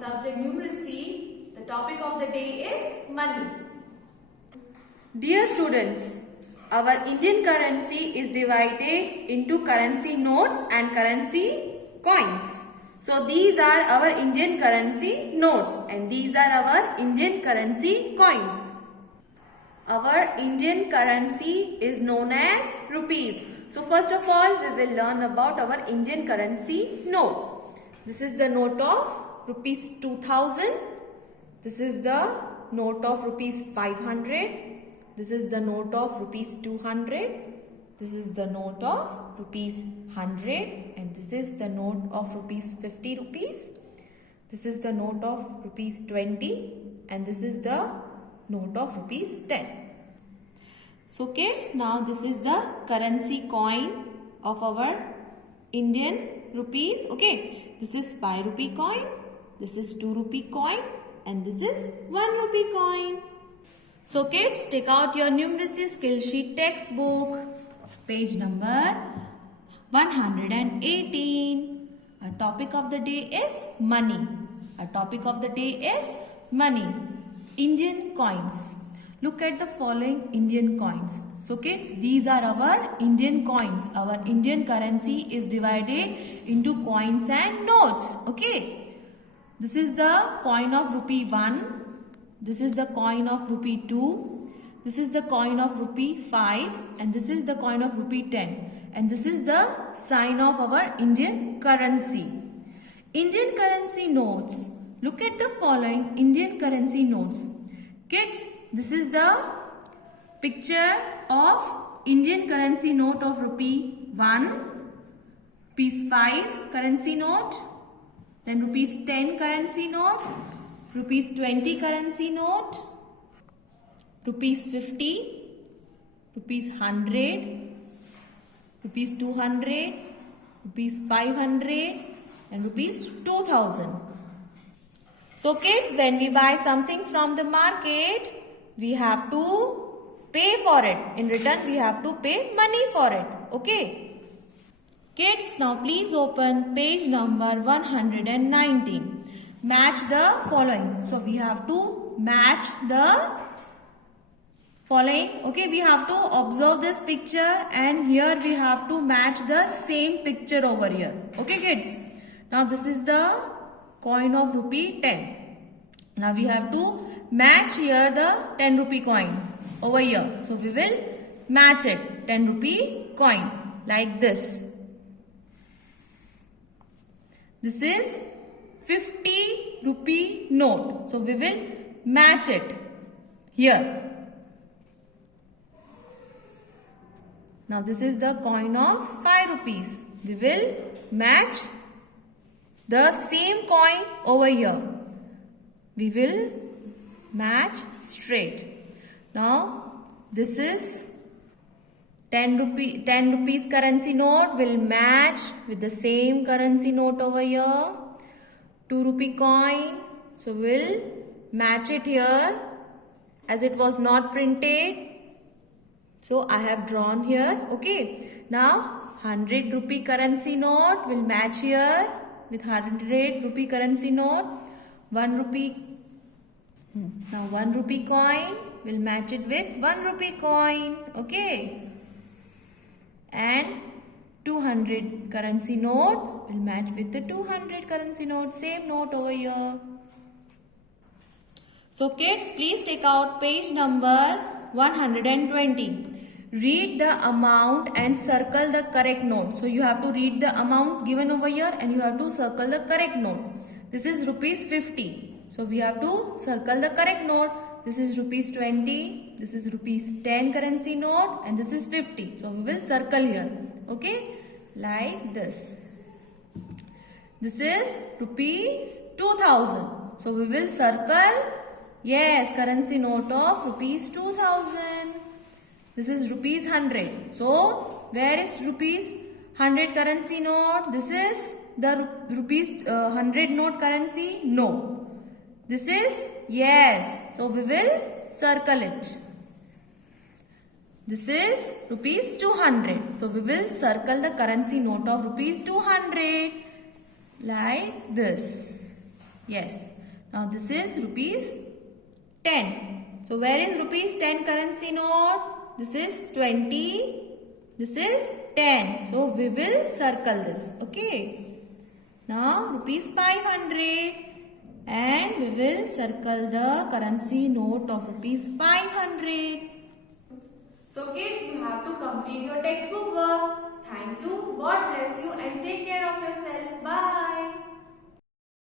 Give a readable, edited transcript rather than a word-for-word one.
subject numeracy. The topic of the day is money. Dear students, our Indian currency is divided into currency notes and currency coins. So these are our Indian currency notes and these are our Indian currency coins. Our Indian currency is known as rupees. So first of all, we will learn about our Indian currency notes. This is the note of rupees 2000. This is the note of rupees 500. This is the note of rupees 200. This is the note of rupees 100 and this is the note of rupees 50 rupees. This is the note of rupees 20 and this is the note of rupees 10. So kids, now this is the currency coin of our Indian rupees. Okay, this is 5 rupee coin, this is 2 rupee coin and this is 1 rupee coin. So kids, take out your numeracy skill sheet textbook, page number 118. Our topic of the day is money. Our topic of the day is money. Indian coins. Look at the following Indian coins. So kids, these are our Indian coins. Our Indian currency is divided into coins and notes. Okay. This is the coin of rupee 1. This is the coin of rupee 2. This is the coin of rupee 5. And this is the coin of rupee 10. And this is the sign of our Indian currency. Indian currency notes. Look at the following Indian currency notes. Kids, this is the picture of Indian currency note of rupee 1, rupees 5 currency note, then rupees 10 currency note, rupees 20 currency note, rupees 50, rupees 100, rupees 200, rupees 500 and rupees 2000. So kids, when we buy something from the market, we have to pay for it. In return, we have to pay money for it. Okay. Kids, now please open page number 119. Match the following. So we have to match the following. Okay, we have to observe this picture and here we have to match the same picture over here. Okay kids. Now this is the coin of rupee 10. Now we have to match here the 10 rupee coin over here. So we will match it, 10 rupee coin like this. This is 50 rupee note. So we will match it here. Now this is the coin of 5 rupees. We will match the same coin over here. We will match straight. Now this is 10 rupees currency note will match with the same currency note over here. 2 rupee coin. So we'll match it here as it was not printed. So I have drawn here. Okay. Now 100 rupee currency note will match here with 100 rupee currency note. 1 rupee. Now 1 rupee coin will match it with 1 rupee coin. Okay. And 200 currency note will match with the 200 currency note. Same note over here. So kids, please take out page number 120. Read the amount and circle the correct note. So you have to read the amount given over here and you have to circle the correct note. This is rupees 50. So we have to circle the correct note. This is rupees 20. This is rupees 10 currency note and this is 50. So we will circle here. Okay. Like this. This is rupees 2000. So we will circle. Yes. Currency note of rupees 2000. This is rupees 100. So where is rupees 100 currency note? This is the rupees 100 note currency? No. This is yes. So we will circle it. This is rupees 200. So we will circle the currency note of rupees 200 like this. Yes. Now this is rupees 10. So where is rupees 10 currency note? This is 20. This is 10. So we will circle this. Okay. Now rupees 500. And we will circle the currency note of rupees 500. So kids, you have to complete your textbook work. Thank you. God bless you and take care of yourself. Bye.